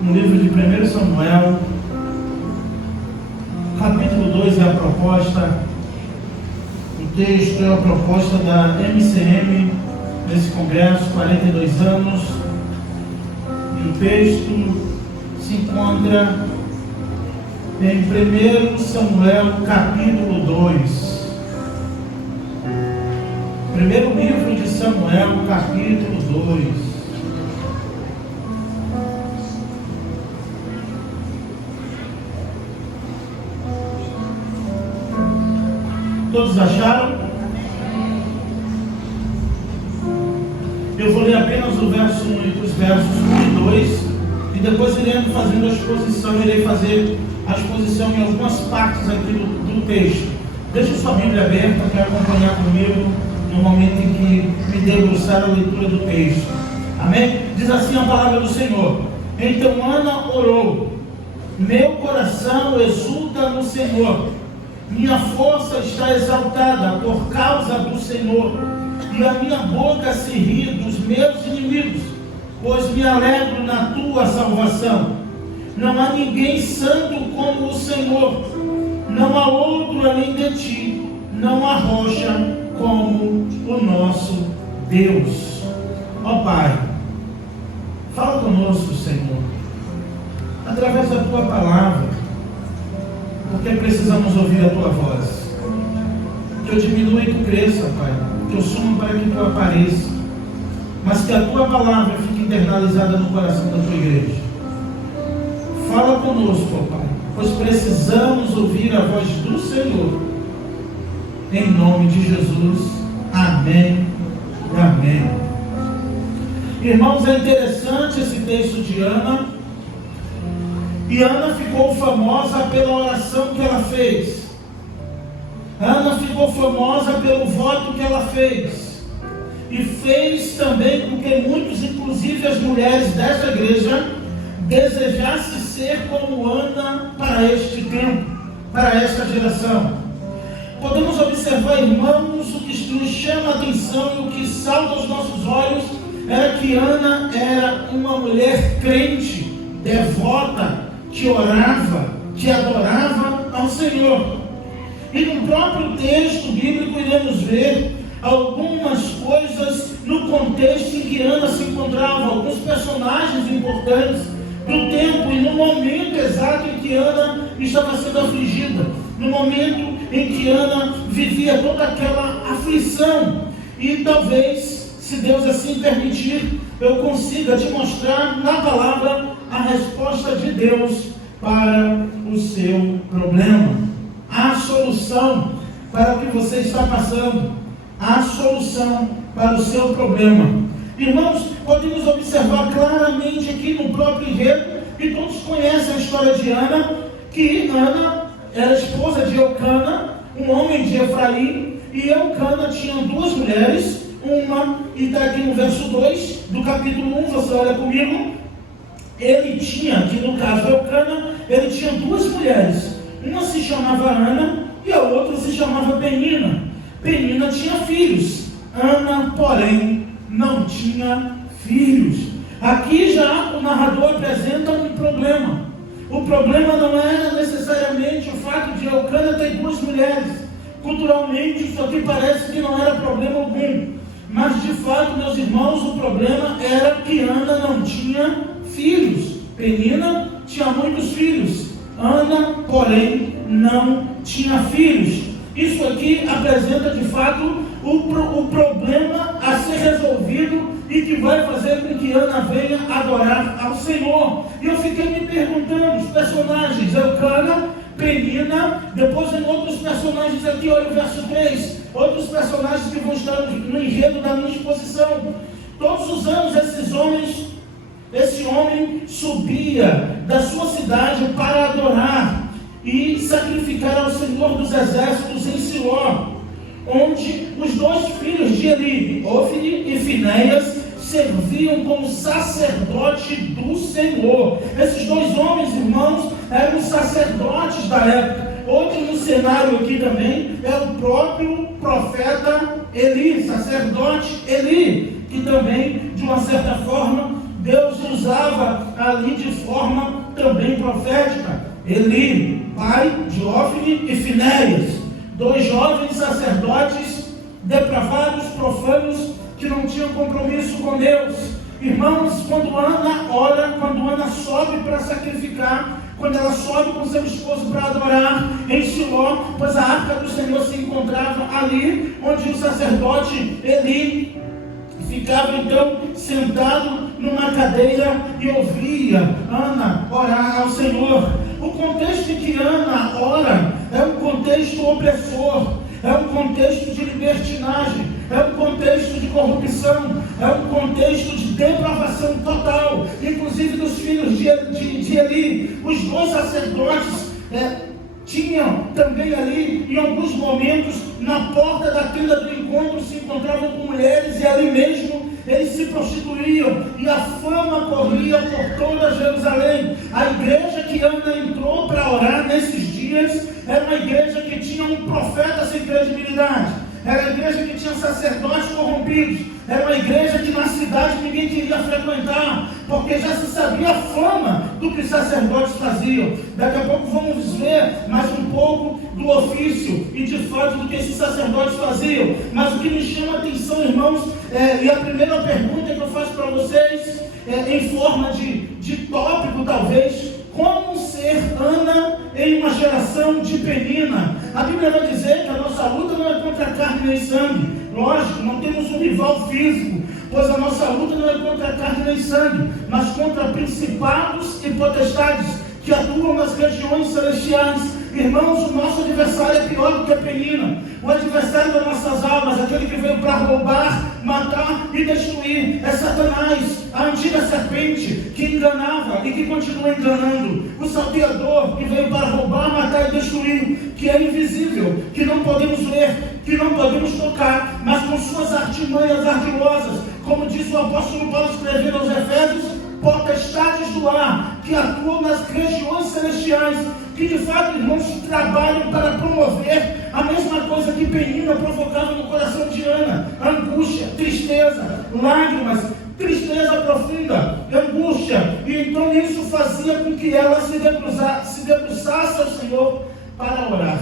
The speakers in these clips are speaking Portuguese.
no livro de 1 Samuel, capítulo 2 é a proposta, o texto é a proposta da MCM nesse congresso, 42 anos, e o texto se encontra em 1 Samuel, capítulo 2. Primeiro livro de Samuel, capítulo 2. Todos acharam? Eu vou ler apenas o verso 1 os versos 1 e 2 e depois iremos fazendo a exposição. Irei fazer a exposição em algumas partes aqui do texto. Deixe sua Bíblia aberta para acompanhar comigo no momento em que me debruçar a leitura do texto. Amém? Diz assim a palavra do Senhor: Então Ana orou: Meu coração exulta no Senhor, minha força está exaltada por causa do Senhor, e a minha boca se ri dos meus inimigos, pois me alegro na tua salvação. Não há ninguém santo como o Senhor, não há outro além de ti, não há rocha como o nosso Deus. Ó Pai, fala conosco, Senhor, através da tua palavra, porque precisamos ouvir a tua voz. Que eu diminua e tu cresça, Pai, que eu sumo para que tu apareça, mas que a tua palavra fique internalizada no coração da tua igreja. Fala conosco, ó Pai, pois precisamos ouvir a voz do Senhor, em nome de Jesus. Amém e amém. Irmãos, é interessante esse texto de Ana. E Ana ficou famosa pela oração que ela fez. Ana ficou famosa pelo voto que ela fez. E fez também com que muitos, inclusive as mulheres desta igreja, desejassem ser como Ana para este tempo, para esta geração. Podemos observar, irmãos, o que nos chama a atenção e o que salta aos nossos olhos era que Ana era uma mulher crente, devota, que orava, que adorava ao Senhor. E no próprio texto bíblico iremos ver algumas coisas no contexto em que Ana se encontrava, alguns personagens importantes do tempo e no momento exato em que Ana estava sendo afligida, no momento em que Ana vivia toda aquela aflição. E talvez, se Deus assim permitir, eu consiga te mostrar na palavra a resposta de Deus para o seu problema. Há solução para o que você está passando. Há solução para o seu problema. Irmãos, podemos observar claramente aqui no próprio enredo, e todos conhecem a história de Ana, que Ana era esposa de Eucana, um homem de Efraim, e Eucana tinha duas mulheres, uma, e está aqui no verso 2 do capítulo 1, você olha comigo. Ele tinha, que no caso Eucana, ele tinha duas mulheres. Uma se chamava Ana e a outra se chamava Penina. Penina tinha filhos. Ana, porém, não tinha filhos. Aqui já o narrador apresenta um problema. O problema não era necessariamente o fato de Eucana ter duas mulheres. Culturalmente isso aqui parece que não era problema algum. Mas de fato, meus irmãos, o problema era que Ana não tinha filhos. Penina tinha muitos filhos. Ana, porém, não tinha filhos. Isso aqui apresenta de fato o problema a ser resolvido e que vai fazer com que Ana venha adorar ao Senhor. E eu fiquei me perguntando, os personagens, Eucana, Penina, depois em outros personagens aqui, olha o verso 3, outros personagens que vão estar no enredo da minha exposição. Todos os anos esse homem subia da sua cidade para adorar e sacrificar ao Senhor dos Exércitos em Siló, onde os dois filhos de Eli, Ofni e Finéias, serviam como sacerdote do Senhor. Esses dois homens, irmãos, eram sacerdotes da época. Outro no cenário aqui também é o próprio profeta Eli, sacerdote Eli, que também, de uma certa forma, Deus usava ali de forma também profética. Eli, pai de Ofni e Finéias, 2 jovens sacerdotes depravados, profanos, que não tinham compromisso com Deus. Irmãos, quando Ana ora, quando Ana sobe para sacrificar, quando ela sobe com seu esposo para adorar em Siló, pois a arca do Senhor se encontrava ali, onde o sacerdote Eli ficava então sentado numa cadeira e ouvia Ana orar ao Senhor. O contexto em que Ana ora é um contexto opressor, é um contexto de libertinagem, é um contexto de corrupção, é um contexto de depravação total, inclusive dos filhos de Eli. Os 2 sacerdotes tinham também ali, em alguns momentos, na porta da tenda do encontro, se encontravam com mulheres, e ali mesmo eles se prostituíam, e a fama corria por toda Jerusalém. A igreja que Ana entrou para orar nesses dias era uma igreja que tinha um profeta sem credibilidade, era a igreja que tinha sacerdotes corrompidos, era uma igreja que na cidade ninguém queria frequentar, porque já se sabia a fama do que os sacerdotes faziam. Daqui a pouco vamos ver mais um pouco do ofício e de fato do que esses sacerdotes faziam. Mas o que me chama a atenção, irmãos, e a primeira pergunta que eu faço para vocês, em forma de tópico talvez: como ser Ana em uma geração de Penina? A Bíblia vai dizer que a nossa luta não é contra carne nem sangue. Lógico, não temos um rival físico, pois a nossa luta não é contra carne nem sangue, mas contra principados e potestades que atuam nas regiões celestiais. Irmãos, o nosso adversário é pior do que a Penina. O adversário das nossas almas, aquele que veio para roubar, matar e destruir, é Satanás, a antiga serpente que enganava e que continua enganando. O salteador que veio para roubar, matar e destruir, que é invisível, que não podemos ver, que não podemos tocar, mas com suas artimanhas ardilosas, como diz o apóstolo Paulo escrevendo aos Efésios, potestades do ar, que atuam nas regiões celestiais, que de fato, irmãos, trabalham para promover a mesma coisa que Penina provocava no coração de Ana: angústia, tristeza, lágrimas, tristeza profunda, angústia. E então isso fazia com que ela se debruçasse ao Senhor para orar.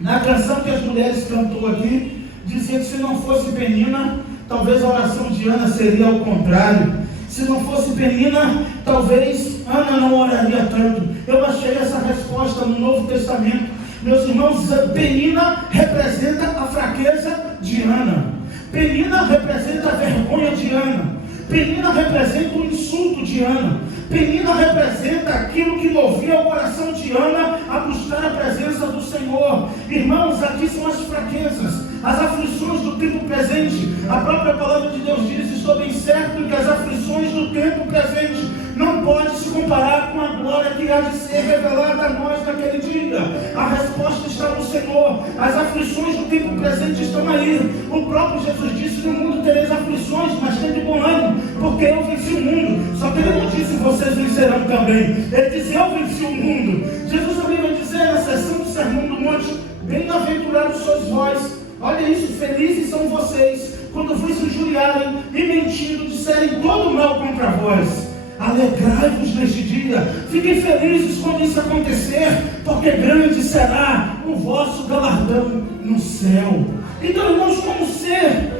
Na canção que as mulheres cantou aqui, dizia que se não fosse Penina, talvez a oração de Ana seria ao contrário. Se não fosse Penina, talvez Ana não oraria tanto. Eu achei essa resposta no Novo Testamento. Meus irmãos, Penina representa a fraqueza de Ana. Penina representa a vergonha de Ana. Penina representa o insulto de Ana. Penina representa aquilo que movia o coração de Ana a buscar a presença do Senhor. Irmãos, aqui são as fraquezas, as aflições do tempo presente. A própria palavra de Deus diz: estou bem certo que as aflições do tempo presente não podem se comparar com a glória que há de ser revelada a nós naquele dia. A resposta está no Senhor. As aflições do tempo presente estão aí. O próprio Jesus disse: no mundo tereis aflições, mas tende bom ânimo, porque eu venci o mundo. Só que ele não disse: vocês vencerão também. Ele disse: eu venci o mundo. Jesus também vai dizer na sessão do Sermão do Monte: bem-aventurados sois vós. Olha isso: felizes são vocês quando vos injuriarem e mentindo disserem todo mal contra vós. Alegrai-vos neste dia, fiquem felizes quando isso acontecer, porque grande será o vosso galardão no céu. Então, irmãos, como ser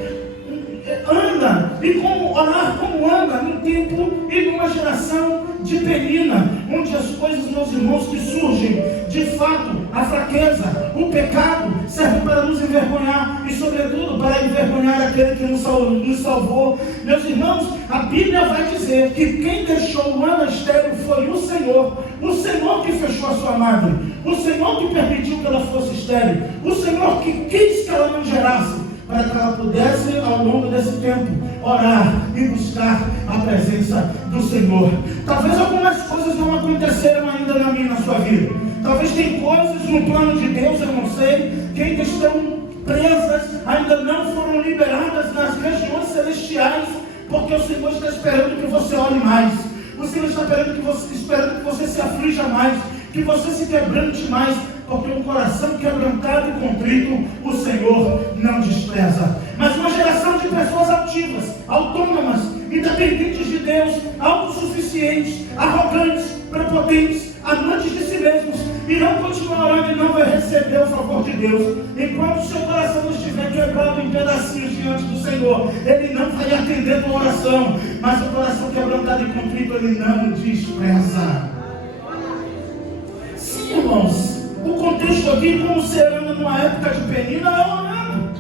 Ana e como orar como Ana no tempo e numa geração de Penina, onde as coisas, meus irmãos, que surgem, de fato, a fraqueza, o pecado, servem para nos envergonhar e, sobretudo, para envergonhar aquele que nos salvou. Meus irmãos, a Bíblia vai dizer que quem deixou Ana estéril foi o Senhor que fechou a sua madre, o Senhor que permitiu que ela fosse estéril, o Senhor que quis que ela não gerasse, para que ela pudesse, ao longo desse tempo, orar e buscar a presença do Senhor. Talvez algumas coisas não aconteceram ainda na minha e na sua vida. Talvez tem coisas no plano de Deus, eu não sei, que ainda estão presas, ainda não foram liberadas nas regiões celestiais, porque o Senhor está esperando que você ore mais. O Senhor está esperando que você se aflija mais, que você se quebrante mais, porque um coração quebrantado e contrito o Senhor não despreza. Mas uma geração de pessoas altivas, autônomas, independentes de Deus, autossuficientes, arrogantes, prepotentes, amantes de si mesmos, irão continuar orando e não vai receber o favor de Deus. Enquanto o seu coração não estiver quebrado em pedacinhos diante do Senhor, Ele não vai atender a tua oração. Mas o coração quebrantado e contrito, Ele não despreza. Sim, irmãos, o contexto aqui, como ser anda numa época de penina, é orando.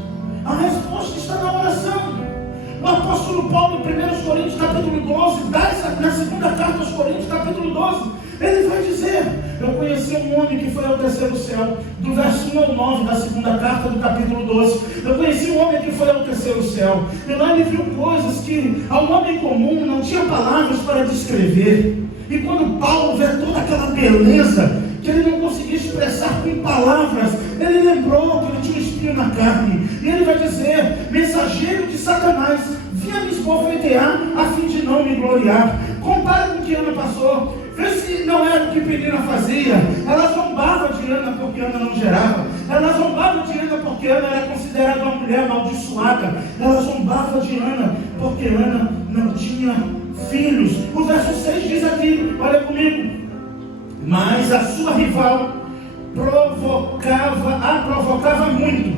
A resposta está na oração. O apóstolo Paulo, em 1 Coríntios capítulo 12, na segunda carta aos Coríntios capítulo 12, ele vai dizer: eu conheci um homem que foi ao terceiro céu, do verso 1 ao 9 da segunda carta do capítulo 12. Eu conheci um homem que foi ao terceiro céu, e lá ele viu coisas que ao homem comum não tinha palavras para descrever. E quando Paulo vê toda aquela beleza que ele não conseguia expressar com palavras, ele lembrou que ele tinha um espinho na carne, e ele vai dizer: mensageiro de Satanás, vinha me esbofetear a fim de não me gloriar. Compara com o que Ana passou, vê se não era o que Penina fazia. Ela zombava de Ana porque Ana não gerava, ela zombava de Ana porque Ana era considerada uma mulher amaldiçoada, ela zombava de Ana porque Ana não tinha filhos. O verso 6 diz aqui, olha comigo: mas a sua rival a provocava muito,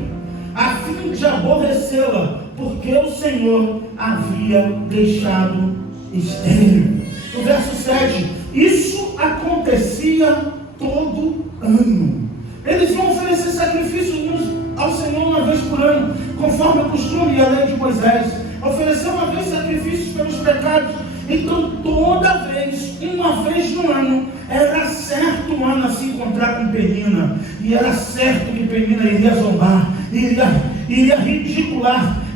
a fim de aborrecê-la, porque o Senhor havia deixado estéril. No verso 7, isso acontecia todo ano. Eles iam oferecer sacrifícios ao Senhor uma vez por ano, conforme o costume e a lei de Moisés. Oferecer uma vez sacrifícios pelos pecados. Então toda vez, uma vez no ano, era certo o Ana se encontrar com Penina, e era certo que Penina iria zombar, iria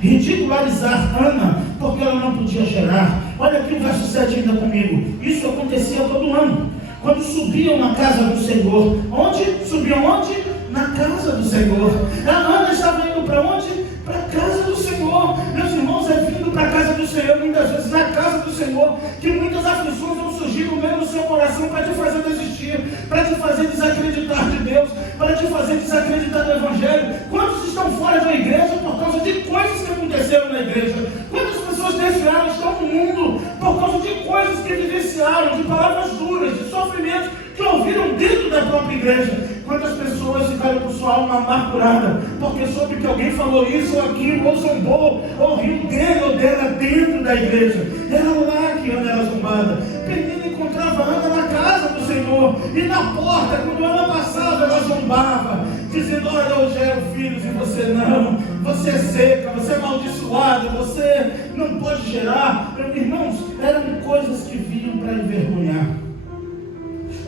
ridicularizar Ana, porque ela não podia gerar. Olha aqui o verso 7 ainda comigo. Isso acontecia todo ano, quando subiam na casa do Senhor. Onde? Subiam onde? Na casa do Senhor. A Ana estava indo para onde? Para a casa do Senhor. Meus irmãos, é vindo para a casa do Senhor, muitas vezes na casa do Senhor, que muitas aflições vão surgir no meio do seu coração para te fazer desistir, para te fazer desacreditar de Deus, para te fazer desacreditar do Evangelho. Quantos estão fora da igreja por causa de coisas que aconteceram na igreja? Quantas pessoas desviaram, estão no mundo por causa de coisas que vivenciaram, de palavras duras, de sofrimentos que ouviram dentro da própria igreja? Quantas pessoas ficaram com sua alma amargurada porque soube que alguém falou isso ou aquilo, ou zombou, ou riu dele ou dela dentro da igreja? Era lá que Ana era zombada. Penina encontrava Ana na casa do Senhor, e na porta, quando Ana passava, ela zombava, dizendo: olha, eu gero filhos e você não, você é seca, você é amaldiçoada, você não pode gerar. Irmãos, eram coisas que vinham para envergonhar.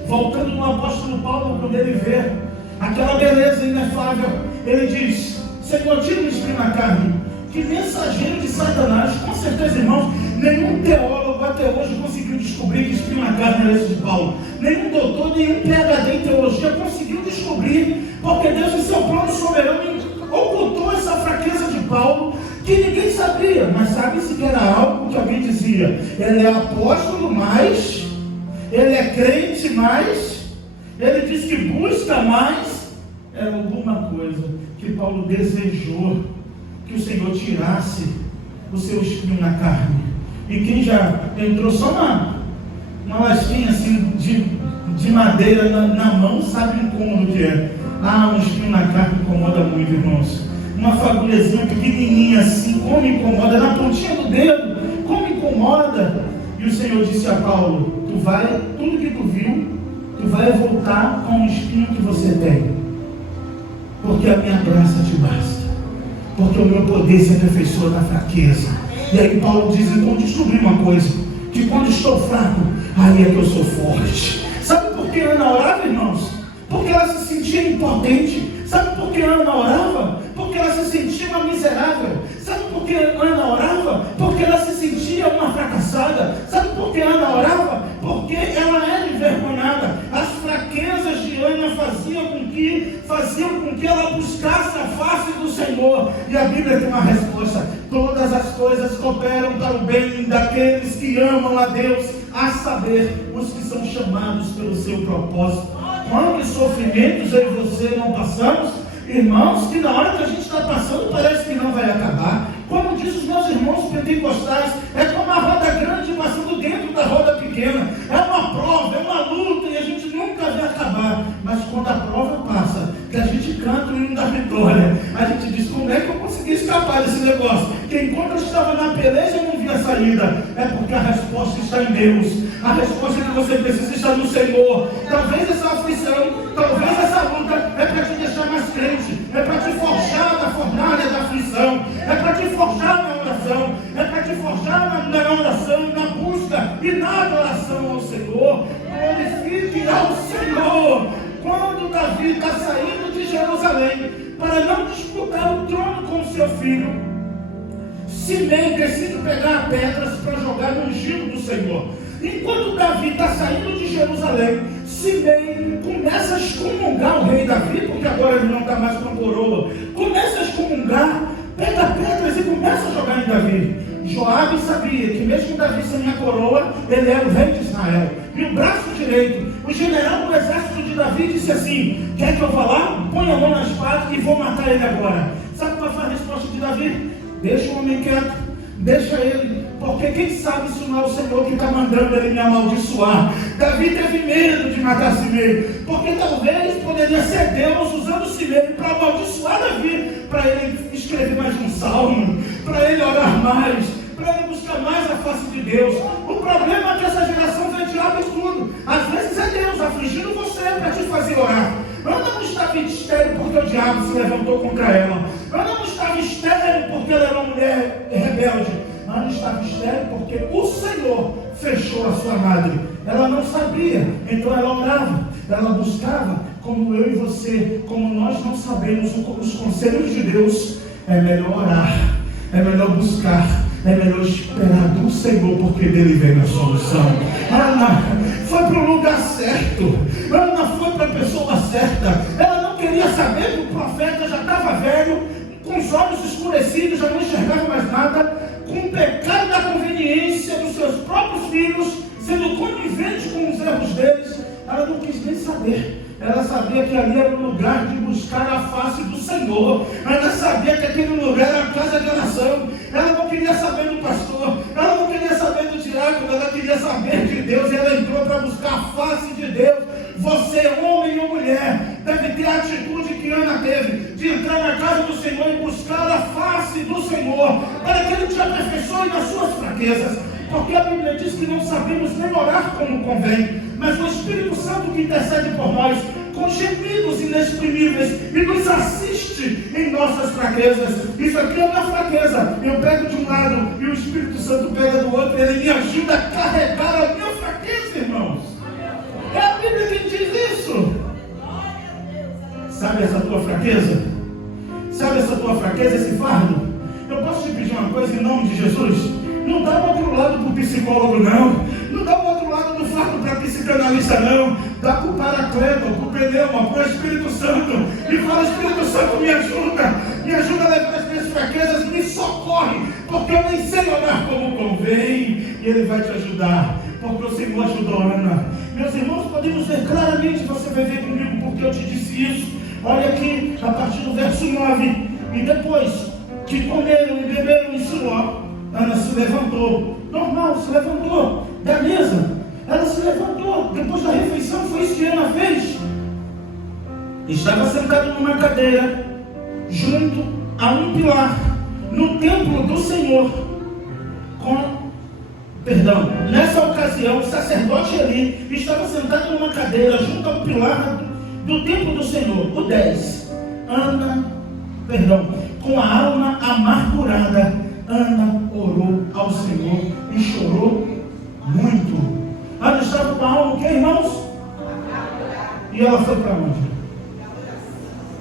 Voltando no apóstolo Paulo, quando ele vê aquela beleza inefável, ele diz: Senhor, tira o espinho na carne. Que mensageiro de Satanás. Com certeza, irmãos, nenhum teólogo até hoje conseguiu descobrir que espinho na carne era esse de Paulo. Nenhum doutor, nenhum PhD em teologia conseguiu descobrir, porque Deus, em seu plano soberano, ocultou essa fraqueza de Paulo, que ninguém sabia. Mas sabe-se que era algo que alguém dizia: ele é apóstolo, mas ele é crente, mas ele diz que busca mais. Era alguma coisa que Paulo desejou que o Senhor tirasse o seu espinho na carne. E quem já entrou só uma lasquinha assim de madeira na mão, sabe o incômodo que é. Um espinho na carne incomoda muito, irmãos. Uma fagulhazinha pequenininha assim, como incomoda, na pontinha do dedo, como incomoda. E o Senhor disse a Paulo: tudo que tu viu, tu vai voltar com o espinho que você tem, porque a minha graça te basta, porque o meu poder se aperfeiçoa na fraqueza. E aí Paulo diz: então descobri uma coisa, que quando estou fraco, aí é que eu sou forte. Sabe por que Ana orava, irmãos? Porque ela se sentia impotente. Sabe por que Ana orava? Porque ela se sentia uma miserável. Sabe por que Ana orava? Porque ela se sentia uma fracassada. Sabe por que Ana orava? Porque ela era envergonhada. As fraquezas de Ana faziam com que ela buscasse a face do Senhor. E a Bíblia tem uma resposta: todas as coisas cooperam para o bem daqueles que amam a Deus, a saber, os que são chamados pelo seu propósito. Quantos sofrimentos eu e você não passamos, irmãos, que na hora que a gente está passando parece que não vai acabar. Como diz os meus irmãos pentecostais, é como a roda grande passando dentro da roda pequena. É uma prova, é uma luta e a gente nunca vai acabar. Mas quando a prova passa, que a gente canta o hino da vitória, a gente diz: como é que eu consegui escapar desse negócio? Que enquanto eu estava na peleja eu não via saída. É porque a resposta está em Deus. A resposta que você precisa está no Senhor. Talvez essa aflição, talvez essa luta é para te deixar mais crente, é para te forjar na fornalha da aflição, é para te forjar na oração, é para te forjar na oração, na busca e na adoração ao Senhor. Glorifique ao Senhor. Quando Davi está saindo de Jerusalém para não disputar o trono com seu filho, Simei decide pegar pedras para jogar no ungido do Senhor. Enquanto Davi está saindo de Jerusalém, Simei começa a excomungar o rei Davi, porque agora ele não está mais com a coroa. Começa a excomungar, pega pedras e começa a jogar em Davi. Joabe sabia que mesmo Davi sem a coroa, ele era o rei de Israel. E o braço direito, o general do exército de Davi, disse assim: quer que eu vá lá? Põe a mão na espada e vou matar ele agora. Sabe qual foi a resposta de Davi? Deixa o homem quieto, deixa ele, porque quem sabe se não é o Senhor que está mandando ele me amaldiçoar. Davi teve medo de matar Simei, porque talvez poderia ser Deus usando Simei para amaldiçoar Davi, para ele escrever mais um salmo, para ele orar mais, para ele buscar mais a face de Deus. O problema é que essa geração vê diabo em tudo. Às vezes é Deus afligindo você para te fazer orar. Ela não estava estéril porque o diabo se levantou contra ela. Ela não estava estéril porque ela era uma mulher rebelde. Ela não estava estéril porque o Senhor fechou a sua madre. Ela não sabia, então ela orava, ela buscava. Como eu e você, como nós não sabemos os conselhos de Deus, é melhor orar, é melhor buscar, é melhor esperar do Senhor, porque dele vem a solução. Ana foi para o lugar certo, Ana foi para a pessoa certa. Ela não queria saber que o profeta já estava velho, com os olhos escurecidos, já não enxergava mais nada, com o pecado da conveniência dos seus próprios filhos, sendo conivente com os erros deles. Ela não quis nem saber. Ela sabia que ali era o lugar de buscar a face do Senhor. Ela sabia que aquele lugar era a casa de oração. Ela não queria saber do pastor, ela não queria saber do diácono, ela queria saber de Deus. E ela entrou para buscar a face de Deus. Você, homem ou mulher, deve ter a atitude que Ana teve, de entrar na casa do Senhor e buscar a face do Senhor, para que Ele te aperfeiçoe nas suas fraquezas. Porque a Bíblia diz que não sabemos nem orar como convém, mas o Espírito Santo que intercede por nós, com gemidos inexprimíveis, e nos assiste em nossas fraquezas. Isso aqui é uma fraqueza. Eu pego de um lado e o Espírito Santo pega do outro, ele me ajuda a carregar a minha fraqueza, irmãos. É a Bíblia que diz isso. Sabe essa tua fraqueza? Sabe essa tua fraqueza, esse fardo? Eu posso te pedir uma coisa em nome de Jesus? Não dá o outro lado para o psicólogo, não. Não dá o outro lado do fardo para a psicanalista, não. Dá para o paracleto, para o pneuma, para o Espírito Santo. E fala: Espírito Santo, me ajuda a levar as minhas fraquezas, me socorre, porque eu nem sei orar como convém. E Ele vai te ajudar, porque o Senhor ajudou Ana. Meus irmãos, podemos ver claramente, você vai ver comigo porque eu te disse isso. Olha aqui, a partir do verso 9. E depois que comeram e beberam em Siló, Ana se levantou, normal, se levantou da mesa. Ela se levantou, depois da refeição, foi isso que Ana fez. Estava sentada numa cadeira, junto a um pilar, no templo do Senhor, nessa ocasião, o sacerdote Eli estava sentado numa cadeira, junto ao pilar do templo do Senhor. O 10, com a alma amargurada, Ana orou ao Senhor e chorou muito. Ana estava com a alma o que, irmãos? E ela foi para onde?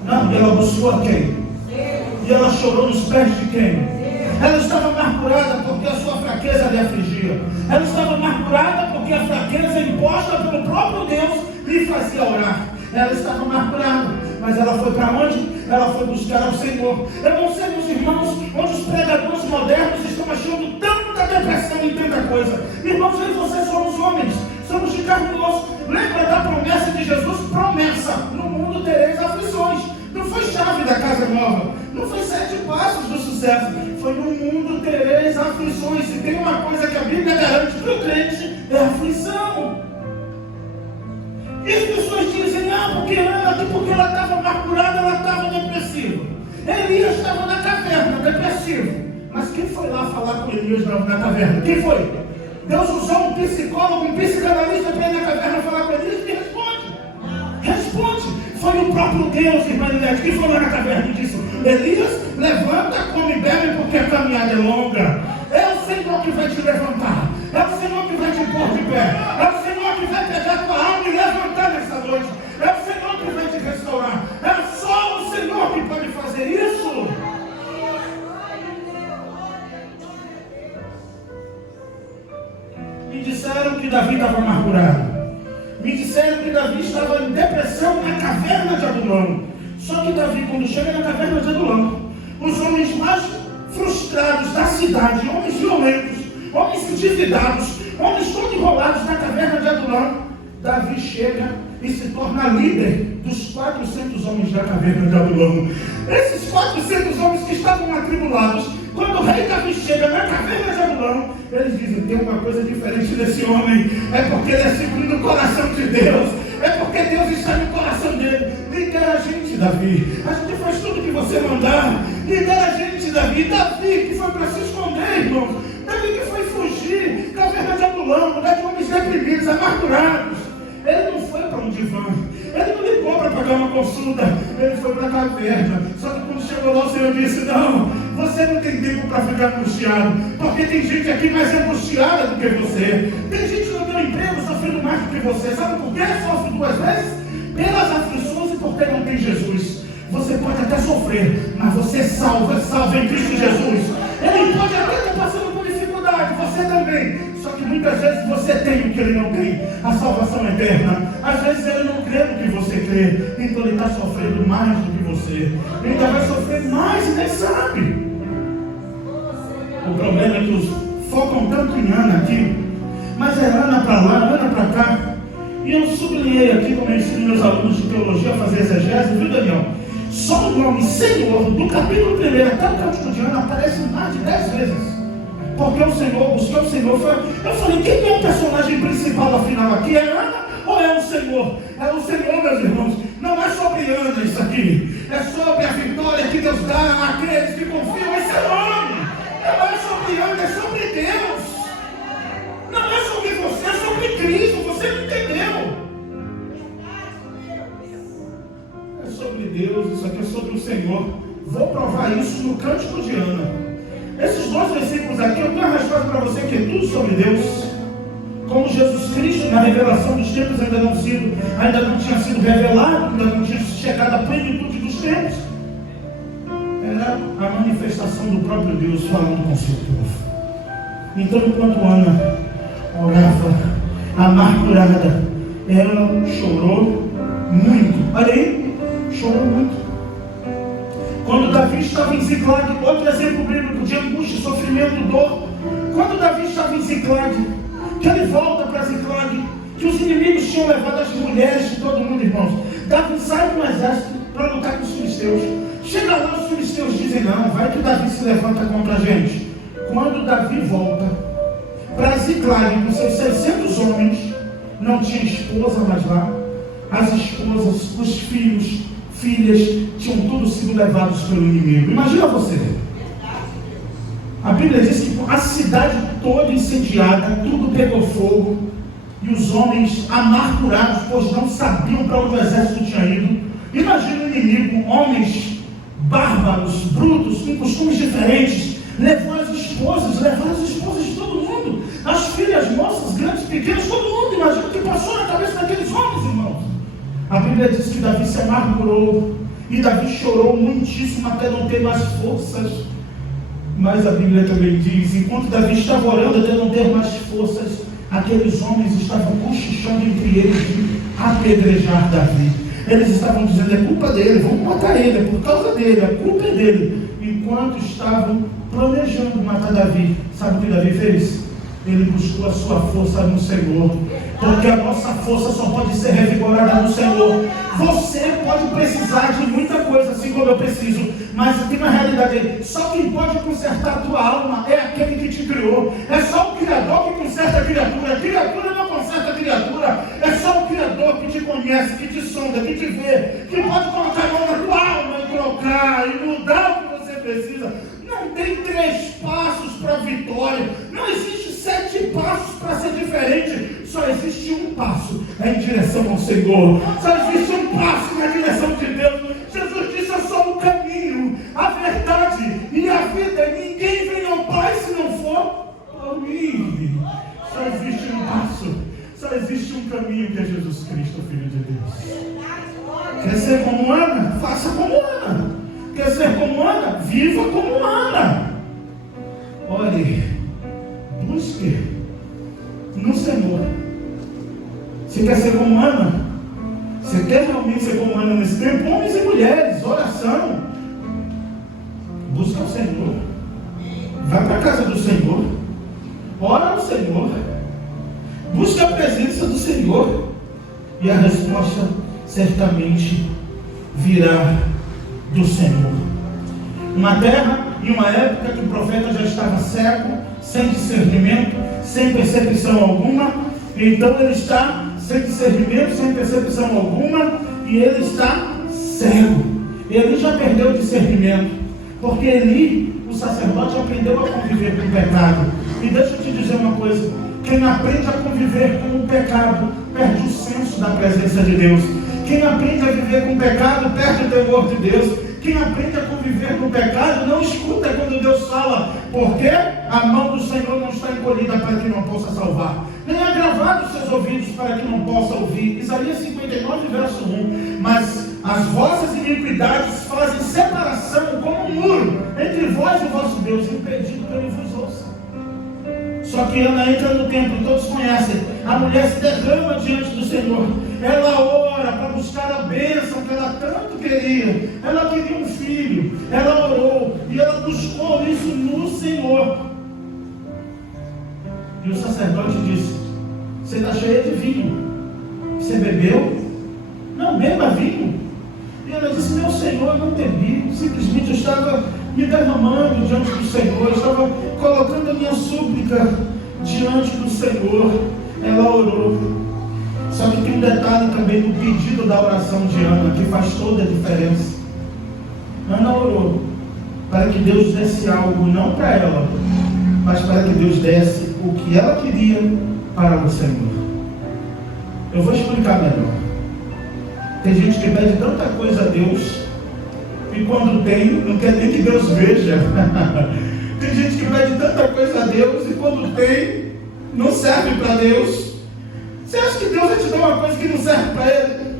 Não, e ela buscou a quem? E ela chorou nos pés de quem? Ela estava amargurada porque a sua fraqueza lhe afligia. Ela estava amargurada porque a fraqueza imposta pelo próprio Deus lhe fazia orar. Ela estava amargurada, mas ela foi para onde? Ela foi buscar ao Senhor. Eu não sei, meus irmãos, onde os pregadores modernos estão achando tanta depressão em tanta coisa. Irmãos, eu e você somos homens, somos de carne e osso. Lembra da promessa de Jesus? Promessa. sucesso. Foi: no mundo tereis aflições. Se tem uma coisa que a Bíblia garante para o crente, é aflição. E as pessoas dizem: porque ela estava amargurada, ela estava depressiva. Elias estava na caverna, depressivo. Mas quem foi lá falar com Elias na caverna? Quem foi? Deus usou um psicólogo, um psicanalista para ir na caverna falar com Elias? Me responde. Foi o próprio Deus, irmã Elias, que foi lá na caverna e disse: Elias, levanta, come e bebe, porque a caminhada é longa. É o Senhor que vai te levantar. É o Senhor que vai te pôr de pé. É o Senhor que vai pegar tua alma e levantar nessa noite. É o Senhor que vai te restaurar. É só o Senhor que pode fazer isso. Me disseram que Davi estava amargurado. Me disseram que Davi estava em depressão na caverna de Adulão. Só que Davi, quando chega na caverna de Adulão, os homens mais frustrados da cidade, homens violentos, homens endividados, homens todos enrolados na caverna de Adulão, Davi chega e se torna líder dos 400 homens da caverna de Adulão. Esses 400 homens que estavam atribulados, quando o rei Davi chega na caverna de Adulão, eles dizem: tem uma coisa diferente desse homem. É porque ele é segundo o coração de Deus. É porque Deus está no coração dele. Lidera a gente, Davi. A gente faz tudo que você mandar. Lidera a gente, Davi. Davi que foi para se esconder, irmãos. Davi que foi fugir. Caverna de Adulão, lugar de homens deprimidos, amargurados. Ele não foi para um divã. Ele não ligou para pagar uma consulta. Ele foi para a caverna. Só que quando chegou lá, o Senhor disse: não, você não tem tempo para ficar angustiado. Porque tem gente aqui mais angustiada do que você. Tem gente no teu emprego sofrendo mais do que você. Sabe por quê? Sofre 2 vezes? Pelas aflições e porque não tem Jesus. Você pode até sofrer, mas você é salvo em Cristo Jesus. Ele pode até estar passando por dificuldade, você também. Só que muitas vezes você tem o que ele não tem, a salvação eterna. Às vezes ele não crê no que você crê, então ele está sofrendo mais do que você. Ele ainda vai sofrer mais e nem sabe. O problema é que os focam tanto em Ana aqui, mas é Ana para lá, Ana para cá. E eu sublinhei aqui, como eu ensino meus alunos de teologia a fazer exegese, viu, Daniel? Só o nome Senhor, do capítulo 1 até o cântico de Ana, aparece mais de 10 vezes. Porque o Senhor, busquei o Senhor. Eu falei: quem é o personagem principal afinal aqui? É Ana ou é o Senhor? É o Senhor, meus irmãos. Não é sobre Ana isso aqui. É sobre a vitória que Deus dá àqueles que confiam em seu nome. Não é sobre Ana, é sobre Deus. Não é sobre você, é sobre Cristo. Você não entendeu. É sobre Deus, isso aqui é sobre o Senhor. Vou provar isso no cântico de Ana. Esses 2 versículos aqui, eu tenho a resposta para você, que é tudo sobre Deus. Como Jesus Cristo, na revelação dos tempos, ainda não tinha sido revelado, ainda não tinha chegado à plenitude dos tempos. Era a manifestação do próprio Deus falando com o seu povo. Então, enquanto Ana orava amargurada, ela chorou muito. Olha aí, chorou muito. Quando Davi estava em Ziclag, outro exemplo bíblico de angústia, sofrimento, dor. Quando Davi estava em Ziclag, que ele volta para Ziclag, que os inimigos tinham levado as mulheres de todo mundo, irmãos. Davi sai com um exército para lutar com os filisteus. Chega lá, os filisteus dizem: não, vai que Davi se levanta contra a gente. Quando Davi volta para Ziclag com seus 600 homens, não tinha esposa mais lá. As esposas, os filhos, filhas, tinham todos sido levados pelo inimigo. Imagina você. A Bíblia diz que a cidade toda incendiada, tudo pegou fogo, e os homens amargurados, pois não sabiam para onde o exército tinha ido. Imagina o inimigo, homens bárbaros, brutos, com costumes diferentes, levaram as esposas de todo mundo, as filhas, moças, grandes, pequenas, todo mundo. Imagina o que passou na cabeça daqueles homens, irmãos. A Bíblia diz que Davi se amargurou, e Davi chorou muitíssimo até não ter mais forças. Mas a Bíblia também diz: enquanto Davi estava orando até não ter mais forças, aqueles homens estavam cochichando entre eles de apedrejar Davi. Eles estavam dizendo: é culpa dele, vamos matar ele, é por causa dele, a culpa é dele. Enquanto estavam planejando matar Davi, sabe o que Davi fez? Ele buscou a sua força no Senhor, porque a nossa força só pode ser revigorada no Senhor. Você pode precisar de muita coisa, assim como eu preciso, mas tem uma realidade aí. Só quem pode consertar a tua alma é aquele que te criou. É só o Criador que conserta a criatura. A criatura não conserta a criatura. É só o Criador que te conhece, que te sonda, que te vê, que pode colocar a mão na tua alma e trocar e mudar o que você precisa. Não tem 3 passos para a vitória. Não existe 7 passos para ser diferente. Só existe um passo, é em direção ao Senhor. Só existe um passo na direção de Deus. Jesus disse: eu sou o caminho, a verdade e a vida. Ninguém vem ao Pai se não for por mim. Só existe um passo, só existe um caminho, que é Jesus Cristo, Filho de Deus. Quer ser como Ana? Faça como Ana. Quer ser como Ana? Viva como Ana. Olhe, busque no Senhor. Você quer ser como Ana? Você quer realmente ser como Ana nesse tempo? Homens e mulheres, oração. Busca o Senhor. Vai para a casa do Senhor. Ora ao Senhor. Busca a presença do Senhor. E a resposta certamente virá do Senhor. Uma terra e uma época que o profeta já estava cego, sem discernimento, sem percepção alguma. Então ele está sem discernimento, sem percepção alguma, e ele está cego. Ele já perdeu o discernimento, porque Eli, o sacerdote, aprendeu a conviver com o pecado. E deixa eu te dizer uma coisa: quem aprende a conviver com o pecado perde o senso da presença de Deus. Quem aprende a viver com o pecado perde o temor de Deus. Quem aprende a conviver com o pecado não escuta quando Deus fala, porque a mão do Senhor não está encolhida para que não possa salvar, nem agravado os seus ouvidos para que não possa ouvir. Isaías 59, verso 1. Mas as vossas iniquidades fazem separação como um muro entre vós e o vosso Deus, impedindo que ele vos ouça. Só que Ana entra no templo, todos conhecem. A mulher se derrama diante do Senhor. Ela ora para buscar a bênção que ela tanto queria. Ela queria um filho. Ela orou e ela buscou isso no Senhor. E o sacerdote disse: você está cheia de vinho. Você bebeu? Não, beba vinho. E ela disse: meu Senhor, não bebi. Simplesmente eu estava me derramando diante do Senhor. Eu estava colocando a minha súplica diante do Senhor. Ela orou. Só que tem um detalhe também no pedido da oração de Ana, que faz toda a diferença. Ana orou para que Deus desse algo, não para ela, mas para que Deus desse o que ela queria para o Senhor. Eu vou explicar melhor. Tem gente que pede tanta coisa a Deus, e quando tem, não quer nem que Deus veja. Tem gente que pede tanta coisa a Deus, e quando tem, não serve para Deus. Você acha que Deus vai te dar uma coisa que não serve para Ele?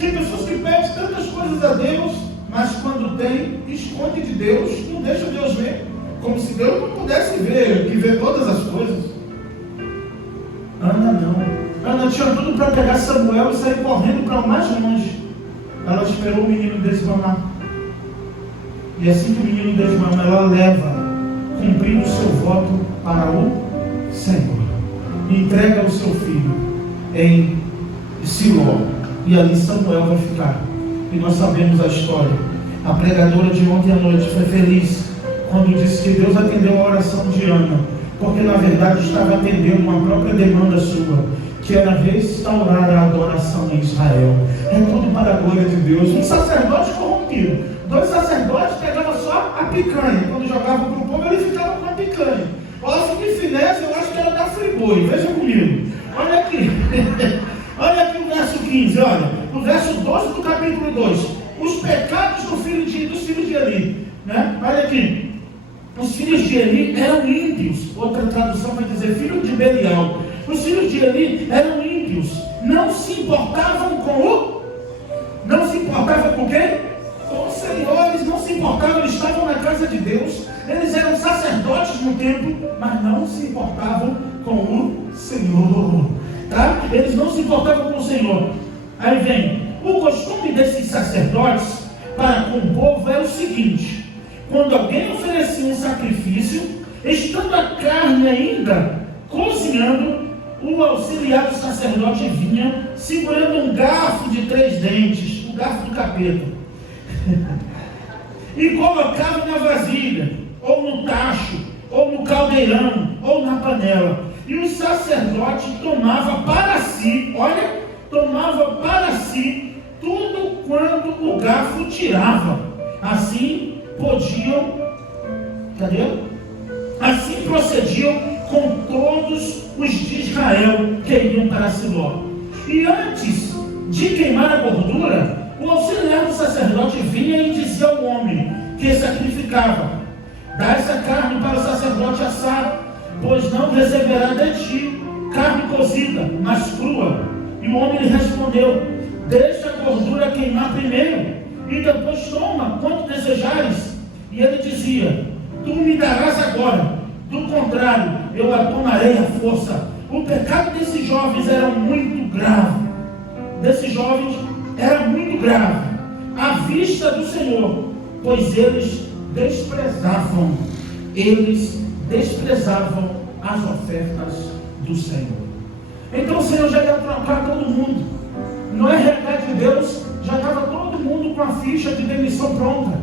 Tem pessoas que pedem tantas coisas a Deus, mas quando tem, esconde de Deus, não deixa Deus ver, como se Deus não pudesse ver, que vê todas as coisas. Ana não. Ana tinha tudo para pegar Samuel e sair correndo para o mais longe. Ela esperou o menino desmamar. E assim que o menino desmama, ela leva, cumprindo o seu voto para o Senhor. E entrega o seu filho em Siló. E ali Samuel vai ficar. E nós sabemos a história. A pregadora de ontem à noite foi feliz quando disse que Deus atendeu a oração de Ana, porque na verdade estava atendendo uma própria demanda sua, que era restaurar a adoração em Israel. É tudo para a glória de Deus. Um sacerdote corrompido, 2 sacerdotes pegavam só a picanha. Quando jogavam para o povo, ele ficava com a picanha. Olha de finesse, eu acho que era da Friboi. Veja comigo. Olha aqui. Olha aqui o verso 15. Olha, o verso 12 do capítulo 2. Os pecados dos filhos de Eli, né? Olha aqui. Os filhos de Eli eram ímpios. Outra tradução vai dizer filho de Belial. Os filhos de Eli eram ímpios. Não se importavam com o... Não se importavam com quem? Com o Senhor. Eles não se importavam. Eles estavam na casa de Deus. Eles eram sacerdotes no templo, mas não se importavam com o Senhor. Tá? Eles não se importavam com o Senhor. Aí vem, o costume desses sacerdotes para com o povo era o seguinte: quando alguém oferecia um sacrifício, estando a carne ainda cozinhando, o auxiliar do sacerdote vinha segurando um garfo de 3 dentes, o garfo do capeta. e colocava na vasilha, ou no tacho, ou no caldeirão, ou na panela. E o sacerdote tomava para si, tomava para si tudo quanto o garfo tirava. Assim Assim procediam com todos os de Israel que iam para Siló. E antes de queimar a gordura, o auxiliar do sacerdote vinha e dizia ao homem que sacrificava: dá essa carne para o sacerdote assar, pois não receberá de ti carne cozida, mas crua. E o homem lhe respondeu: deixa a gordura queimar primeiro, e depois toma quanto desejares. E ele dizia: tu me darás agora, do contrário, eu a tomarei à força. O pecado desses jovens era muito grave. À vista do Senhor, pois eles desprezavam as ofertas do Senhor. Então o Senhor já ia trocar todo mundo. No RH de Deus, já estava todo mundo com a ficha de demissão pronta.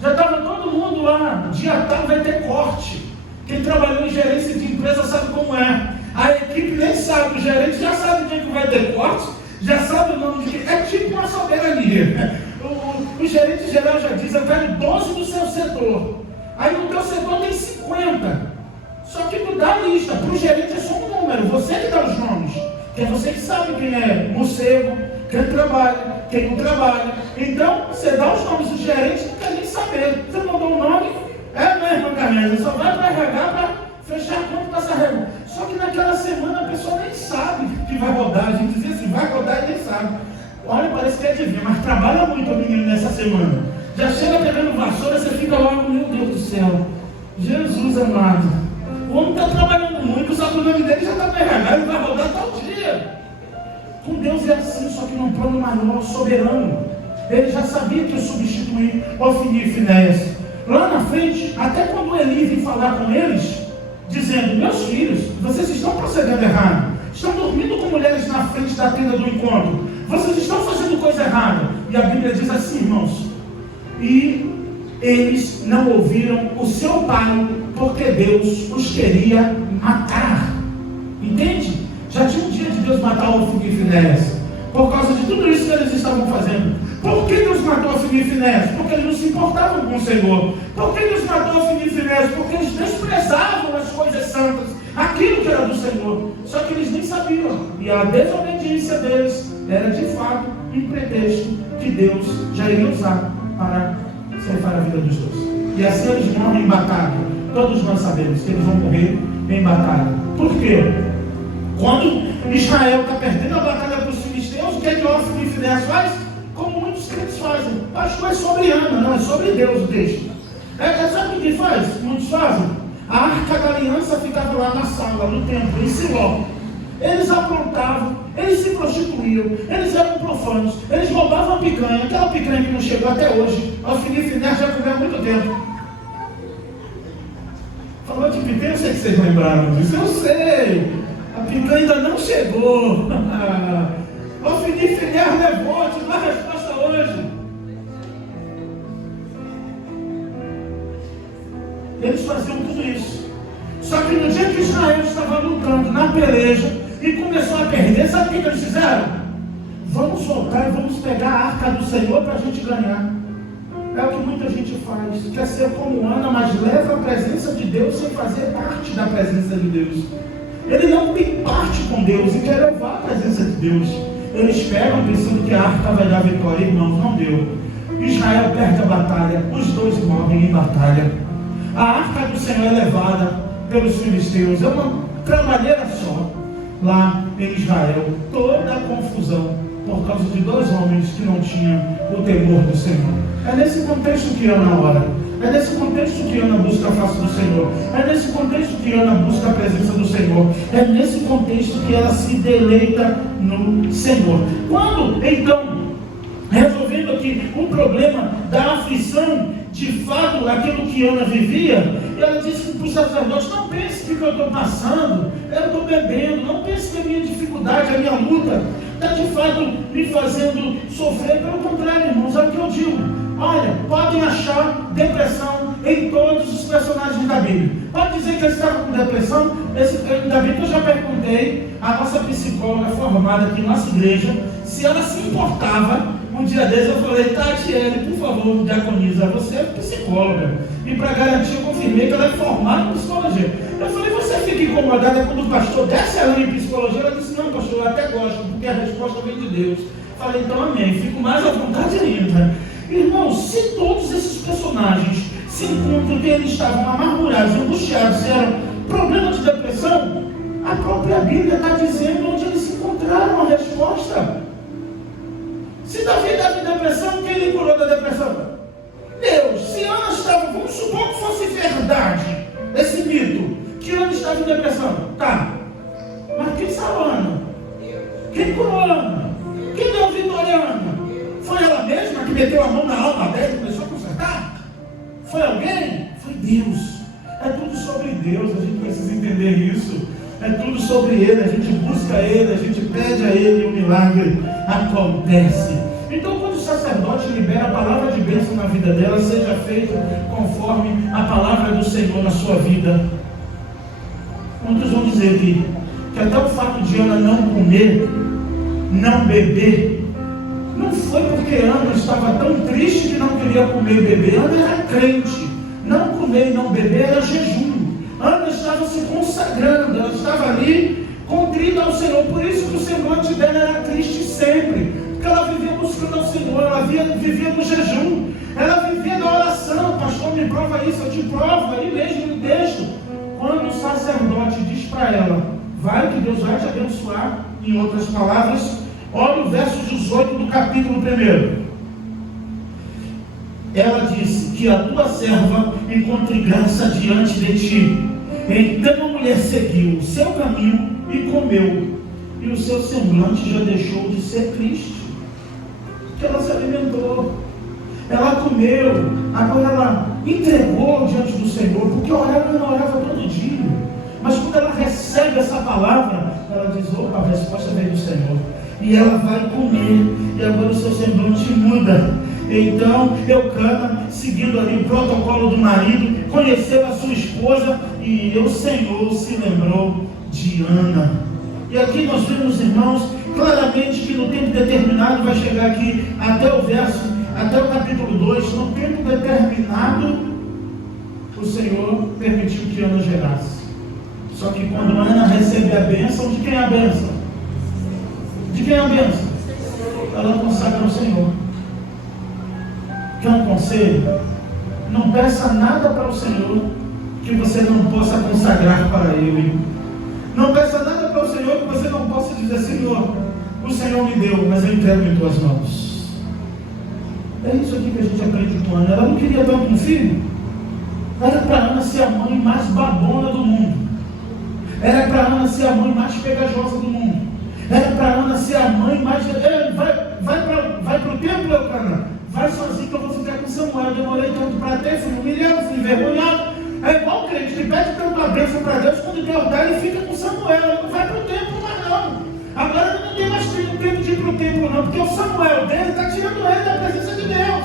Já estava todo mundo lá, dia tal vai ter corte. Quem trabalhou em gerência de empresa sabe como é. A equipe nem sabe, o gerente já sabe o dia que vai ter corte, já sabe o nome de quem. É tipo uma soberania. O gerente geral já diz: eu quero 12 do seu setor. Aí no teu setor tem 50. Só que tu dá a lista, para o gerente é só um número, você que dá os nomes. Que é você que sabe quem é morcego, quem trabalha, quem não trabalha. Então, você dá os nomes do gerente, não quer nem saber. Você mandou o nome, é mesmo, Carlinhos, só vai para RH para fechar a conta dessa reunião. Só que naquela semana a pessoa nem sabe que vai rodar. A gente diz assim, vai rodar e nem sabe. Olha, parece que é adivinha, mas trabalha muito o menino nessa semana. Já chega pegando vassoura, você fica lá, meu Deus do céu, Jesus amado. O homem está trabalhando muito, só que o nome dele já está no RH, ele vai rodar tal dia. Com Deus é assim, só que num plano maior, soberano. Ele já sabia que ia substituir Ofni e Finéias. Lá na frente, até quando Eli vem falar com eles, dizendo: meus filhos, vocês estão procedendo errado. Estão dormindo com mulheres na frente da tenda do encontro. Vocês estão fazendo coisa errada. E a Bíblia diz assim, irmãos: e eles não ouviram o seu pai, porque Deus os queria matar. Entende? Já tinha um dia de Deus matar Ofni e Finéias, por causa de tudo isso que eles estavam fazendo. Por que Deus matou Ofni e Finéias? Porque eles não se importavam com o Senhor. Por que Deus matou Ofni e Finéias? Porque eles desprezavam as coisas santas, aquilo que era do Senhor. Só que eles nem sabiam. E a desobediência deles era de fato um pretexto que Deus já iria usar para ceifar a vida dos dois. E assim eles morrem em batalha. Todos nós sabemos que eles vão morrer em batalha. Por quê? Quando Israel está perdendo a batalha para os filisteus, o que é que Ofni e Finéias faz? Como muitos crentes fazem. Acho que é sobre Ana, não é sobre Deus o texto. Sabe o que faz? Muitos fazem. A arca da aliança ficava lá na sala, no templo, em Siló. Eles aprontavam, eles se prostituíam, eles eram profanos, eles roubavam a picanha, aquela picanha que não chegou até hoje. Ofni e Finéias já comeu há muito tempo. Falou de picanha, eu sei que vocês lembraram disso, eu sei. A picanha ainda não chegou. Ofni e Finéias levou, te dá a resposta hoje. Eles faziam tudo isso. Só que no dia que Israel estava lutando na peleja e começou a perder, sabe o que eles fizeram? Vamos voltar e vamos pegar a arca do Senhor para a gente ganhar. É o que muita gente faz. Quer ser como Ana, mas leva a presença de Deus sem fazer parte da presença de Deus. Ele não tem parte com Deus e quer levar a presença de Deus. Eles pegam pensando que a arca vai dar vitória. Irmãos, não deu. Israel perde a batalha, os dois morrem em batalha. A arca do Senhor é levada pelos filisteus. É uma trabalheira só lá em Israel. Toda a confusão por causa de dois homens que não tinham o temor do Senhor. É nesse contexto que Ana ora. É nesse contexto que Ana busca a face do Senhor. É nesse contexto que Ana busca a presença do Senhor. É nesse contexto que ela se deleita no Senhor. Quando, então, resolvendo aqui o problema da aflição de fato aquilo que Ana vivia, e ela disse para os sacerdotes: não pense que o que eu estou passando, eu estou bebendo, não pense que a minha dificuldade, a minha luta, está de fato me fazendo sofrer. Pelo contrário, irmãos, é o que eu digo. Olha, podem achar depressão em todos os personagens da Bíblia. Pode dizer que eles estavam com depressão. Ainda bem que eu já perguntei à nossa psicóloga formada aqui na nossa igreja se ela se importava. Um dia desses eu falei: Tatiele, por favor, diaconiza, você é psicóloga. E para garantir, eu confirmei que ela é formada em psicologia. Eu falei: você fica incomodada quando o pastor desce a linha em psicologia? Ela disse: não, pastor, eu até gosto, porque a resposta vem de Deus. Falei: então amém, fico mais à vontade ainda. Irmãos, se todos esses personagens se encontram que eles estavam amargurados, angustiados, eram problema de depressão, a própria Bíblia está dizendo onde eles se encontraram a resposta. Se Davi estava em depressão, quem lhe curou da depressão? Deus. Se Ana estava, vamos supor que fosse verdade esse mito, que Ana estava em depressão, tá, mas quem sarou Ana? Quem curou Ana? Quem deu vitória a Ana? Foi ela mesma que meteu a mão na alma dela e começou a consertar? Foi alguém? Foi Deus. É tudo sobre Deus, a gente precisa entender isso. É tudo sobre Ele, a gente busca Ele, a gente pede a Ele e o milagre acontece. Então, quando o sacerdote libera a palavra de bênção na vida dela, seja feito conforme a palavra do Senhor na sua vida. Muitos vão dizer que até o fato de Ana não comer, não beber, não foi porque Ana estava tão triste que não queria comer e beber. Ana era crente. Não comer e não beber era jejum. Ana estava se consagrando, ela estava ali contrita ao Senhor. Por isso que o semblante dela era triste sempre, porque ela vivia buscando ao Senhor, ela vivia no jejum, ela vivia na oração. Pastor, me prova isso, eu te provo, aí mesmo no texto. Quando o sacerdote diz para ela: vai que Deus vai te abençoar, em outras palavras, olha o verso 18 do capítulo 1. Ela disse: que a tua serva encontre graça diante de ti. Então a mulher seguiu o seu caminho e comeu, e o seu semblante já deixou de ser triste, porque ela se alimentou, ela comeu, agora ela entregou diante do Senhor, porque orava e não orava todo dia. Mas quando ela recebe essa palavra, ela diz: opa, a resposta vem do Senhor. E ela vai comer, e agora o seu semblante muda. Então Eucana, seguindo ali o protocolo do marido, conheceu a sua esposa, e o Senhor se lembrou de Ana. E aqui nós vemos, irmãos, claramente que no tempo determinado, vai chegar aqui até o capítulo 2, no tempo determinado, o Senhor permitiu que Ana gerasse. Só que quando Ana recebe a bênção, de quem é a bênção? De quem é a bênção? Ela consagra ao Senhor. Quer um conselho? Não peça nada para o Senhor que você não possa consagrar para Ele. Não peça nada para o Senhor que você não possa dizer: Senhor, o Senhor me deu, mas eu entrego em tuas mãos. É isso aqui que a gente aprende com Ana. Ela não queria tanto um filho. Era para Ana ser a mãe mais babona do mundo. Era para Ana ser a mãe mais pegajosa do mundo. Era para Ana ser a mãe mais... Vai para o templo, Eucana. Vai sozinho que eu vou ficar com Samuel. Eu demorei tanto para ter, fui humilhado, fui envergonhado. É igual o crente que pede tanto a bênção para Deus, quando Deus dá, ele fica com Samuel. Ele não vai para o templo mais não. Agora ele não tem mais tempo de ir para o templo não, porque o Samuel dele está tirando ele da presença de Deus.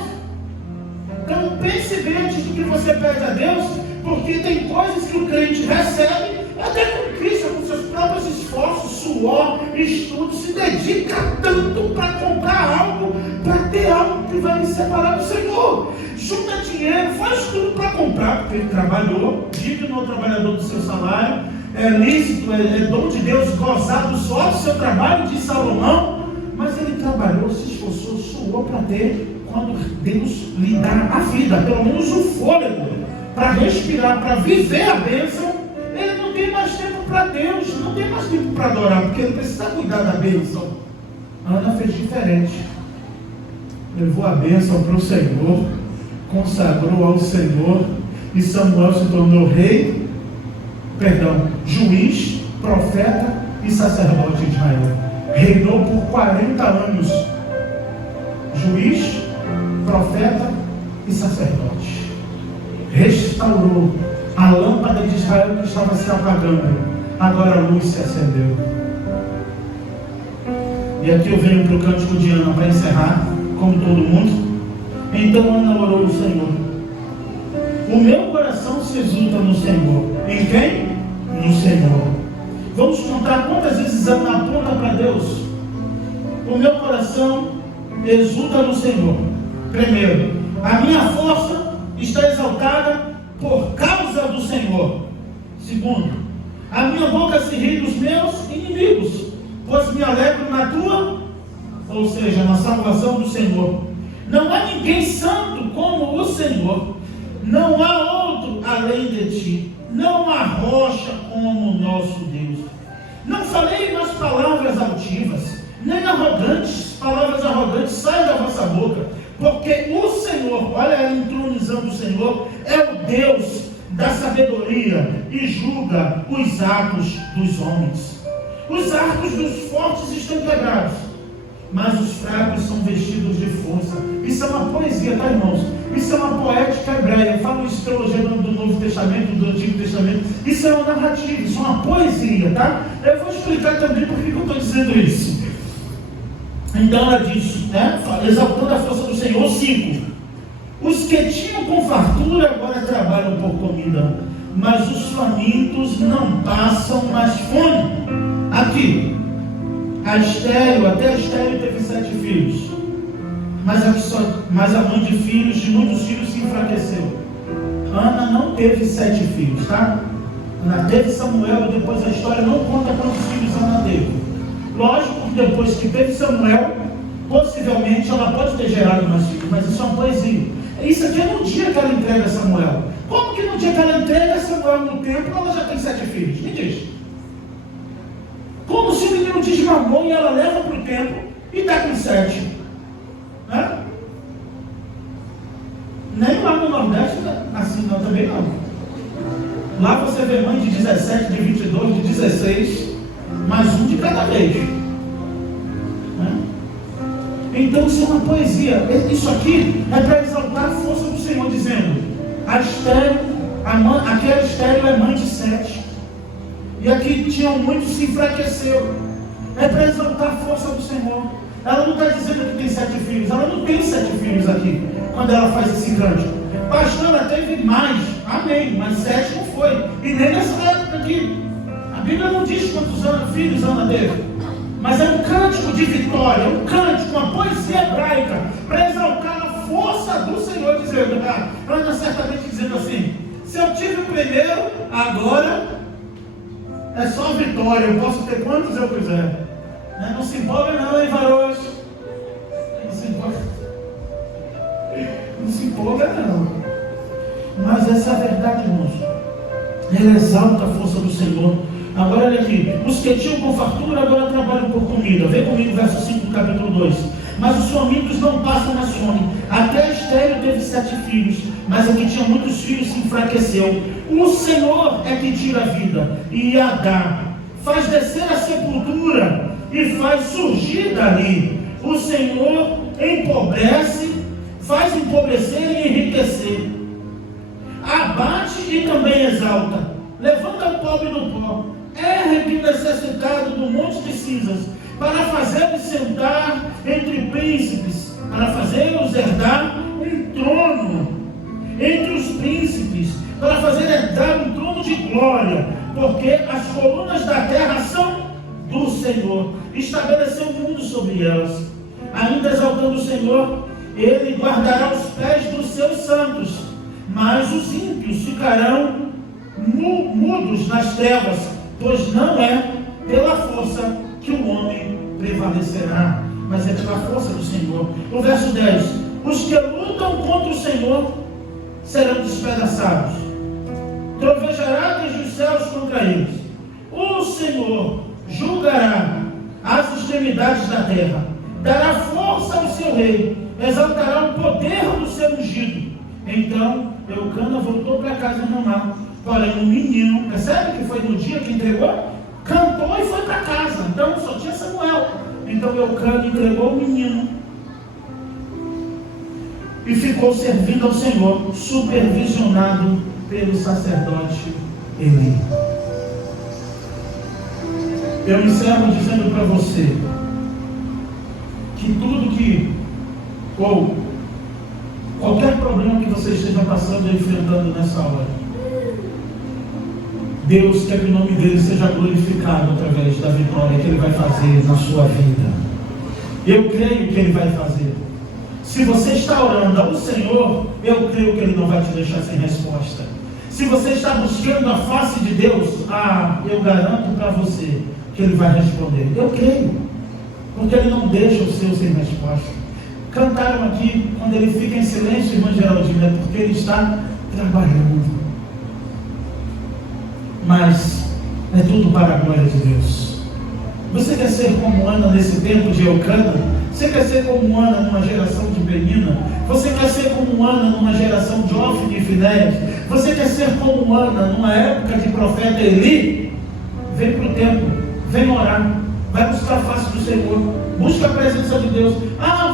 Então pense bem antes do que você pede a Deus, porque tem coisas que o crente recebe, até com Cristo, com seus próprios esforços, suor, estudo, se dedica tanto para comprar algo, para ter algo que vai me separar do Senhor. Junta dinheiro, faz tudo para comprar, porque ele trabalhou, digno ao trabalhador do seu salário, é lícito, é dom de Deus gozar do suor do seu trabalho, de Salomão, mas ele trabalhou, se esforçou, suou para ter, quando Deus lhe dá a vida, pelo menos o fôlego, para respirar, para viver a bênção. Ele não tem mais tempo para Deus, não tem mais tempo para adorar, porque ele precisa cuidar da bênção. Ana fez diferente, levou a bênção para o Senhor, consagrou ao Senhor, e Samuel se tornou juiz, profeta e sacerdote de Israel. Reinou por 40 anos, juiz, profeta e sacerdote. Restaurou a lâmpada de Israel que estava se apagando. Agora a luz se acendeu. E aqui eu venho para o cântico de Ana para encerrar, como todo mundo. Então Ana orou ao Senhor. O meu coração se exulta no Senhor. Em quem? No Senhor. Vamos contar quantas vezes Ana aponta para Deus. O meu coração exulta no Senhor. Primeiro, a minha força está exaltada por causa do Senhor. Segundo, a minha boca se ri dos meus inimigos, pois me alegro na tua, ou seja, na salvação do Senhor. Não há ninguém santo como o Senhor. Não há outro além de ti. Não há rocha como o nosso Deus. Não falei mais palavras altivas, nem arrogantes, palavras arrogantes saem da vossa boca, porque o Senhor, olha a entronizando o Senhor, é o Deus da sabedoria e julga os atos dos homens. Os arcos dos fortes estão quebrados, mas os fracos são vestidos de força. Isso é uma poesia, tá, irmãos? Isso é uma poética hebreia. Eu falo isso teologia do Novo Testamento, do Antigo Testamento. Isso é uma narrativa, isso é uma poesia, tá? Eu vou explicar também por que eu estou dizendo isso. Então ela diz, né? Exaltando a força do Senhor. 5. Os que tinham com fartura agora trabalham por comida, mas os famintos não passam mais fome. Aqui, até a Estéreo teve 7 filhos, mas a mãe de muitos filhos se enfraqueceu. Ana não teve 7 filhos, tá? Ana teve Samuel e depois a história não conta quantos filhos Ana teve. Lógico que depois que teve Samuel, possivelmente ela pode ter gerado mais filhos, mas isso é uma poesia. Isso aqui é no dia que ela entrega Samuel. Como que no dia que ela entrega Samuel no templo, ela já tem 7 filhos? Me diz. Como se o menino desmamou e ela leva para o templo e está com 7. Né? Nem lá no Nordeste assim não, também não. Lá você vê mãe de 17, de 22, de 16, mais um de cada vez. Né? Então isso é uma poesia. Isso aqui é para exaltar a força do Senhor, dizendo: aquela Estéreo é mãe de 7. E aqui tinham muitos se enfraqueceu. É para exaltar a força do Senhor. Ela não está dizendo que tem 7 filhos. Ela não tem 7 filhos aqui, quando ela faz esse cântico. Pastor, ela teve mais. Amém. Mas 7 não foi. E nem nessa época aqui. A Bíblia não diz quantos filhos Ana teve. Mas é um cântico de vitória. É um cântico, uma poesia hebraica, para exaltar a força do Senhor, dizendo, Ana certamente dizendo assim: se eu tive o primeiro, agora é só vitória, eu posso ter quantos eu quiser. Não se empolga não, hein, varois? Não se empolga não. Mas essa é a verdade, irmãos. Ela exalta a força do Senhor. Agora olha aqui. Os que tinham com fartura agora trabalham por comida. Vem comigo, verso 5 do capítulo 2. Mas os famintos não passam mais fome. Até a Estéreo teve 7 filhos, mas a que tinha muitos filhos se enfraqueceu. O Senhor é que tira a vida e a dá, faz descer a sepultura e faz surgir dali. O Senhor empobrece, faz empobrecer e enriquecer, abate e também exalta, levanta o pobre do pó, ergue o necessitado do monte de cinzas, para fazê-los sentar entre príncipes, para fazê-los herdar um trono entre os príncipes, para fazer herdar um trono de glória, porque as colunas da terra são do Senhor, estabeleceu o mundo sobre elas. Ainda exaltando o Senhor, Ele guardará os pés dos seus santos, mas os ímpios ficarão mudos nas trevas, pois não é pela força que o homem prevalecerá, mas é pela força do Senhor. O verso 10: os que lutam contra o Senhor serão despedaçados, trovejará desde os céus contra eles. O Senhor julgará as extremidades da terra, dará força ao seu rei, exaltará o poder do seu ungido. Então Eucana voltou para casa de Ramá, porém o menino, percebe que foi no dia que entregou? Cantou e foi para casa. Então só tinha Samuel. Então Eucana entregou o menino e ficou servindo ao Senhor, supervisionado pelo sacerdote Eli. Eu encerro dizendo para você que tudo que, ou qualquer problema que você esteja passando e enfrentando nessa hora, Deus quer que o nome dele seja glorificado através da vitória que ele vai fazer na sua vida. Eu creio que ele vai fazer. Se você está orando ao Senhor, eu creio que ele não vai te deixar sem resposta. Se você está buscando a face de Deus, eu garanto para você que ele vai responder. Eu creio, porque ele não deixa o seu sem resposta. Cantaram aqui, quando ele fica em silêncio, irmã Geraldina, é porque ele está trabalhando. Mas é tudo para a glória de Deus. Você quer ser como Ana nesse tempo de Eucana? Você quer ser como Ana numa geração de Penina? Você quer ser como Ana numa geração de Ofni e Finéias? Você quer ser como Ana numa época de profeta Eli? Vem para o templo, vem orar, vai buscar a face do Senhor, busca a presença de Deus.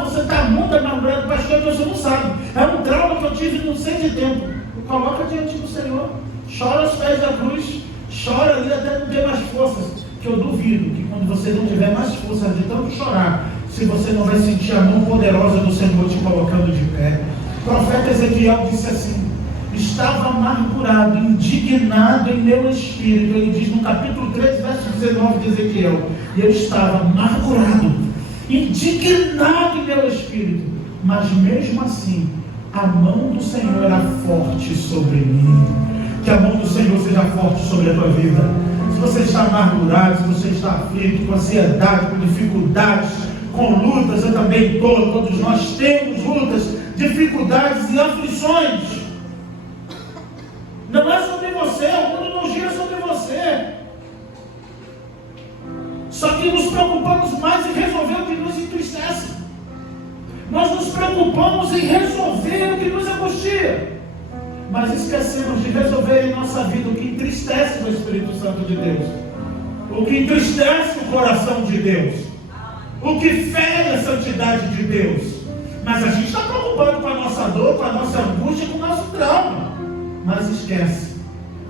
Você está muito amargurado, pastor, você não sabe. É um trauma que eu tive não sei de tempo. Coloca diante do Senhor, chora aos pés da cruz, chora ali até não ter mais forças. Que eu duvido que quando você não tiver mais força de tanto chorar, se você não vai sentir a mão poderosa do Senhor te colocando de pé. O profeta Ezequiel disse assim: estava amargurado, indignado em meu espírito. Ele diz no capítulo 3, verso 19 de Ezequiel: eu estava amargurado, indignado em meu espírito, mas mesmo assim a mão do Senhor era forte sobre mim. Que a mão do Senhor seja forte sobre a tua vida. Se você está amargurado, se você está aflito, com ansiedade, com dificuldades, com lutas, eu também estou, todos nós temos lutas, dificuldades e aflições. Não é sobre você, o mundo não gira sobre você. Só que nos preocupamos mais em resolver o que nos entristece. Nós nos preocupamos em resolver o que nos angustia, mas esquecemos de resolver em nossa vida o que entristece o Espírito Santo de Deus, o que entristece o coração de Deus, o que fere a santidade de Deus. Mas a gente está preocupado com a nossa dor, com a nossa angústia, com o nosso trauma, mas esquece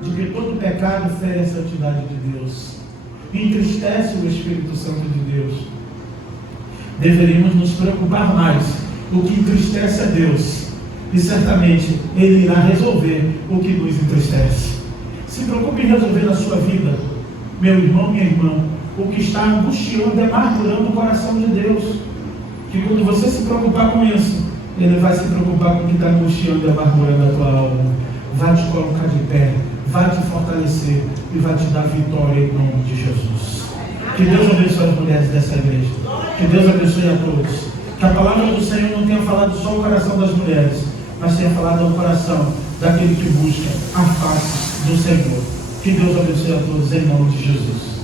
de que todo pecado fere a santidade de Deus, entristece o Espírito Santo de Deus. Deveríamos nos preocupar mais. O que entristece a Deus, e certamente Ele irá resolver o que nos entristece. Se preocupe em resolver na sua vida, meu irmão, minha irmã, o que está angustiando e amargurando o coração de Deus. Que quando você se preocupar com isso, Ele vai se preocupar com o que está angustiando e amargurando a tua alma. Vai te colocar de pé, vai te fortalecer e vai te dar vitória em nome de Jesus. Que Deus abençoe as mulheres dessa igreja. Que Deus abençoe a todos. Que a palavra do Senhor não tenha falado só o coração das mulheres, mas tenha falado ao coração daquele que busca a face do Senhor. Que Deus abençoe a todos em nome de Jesus.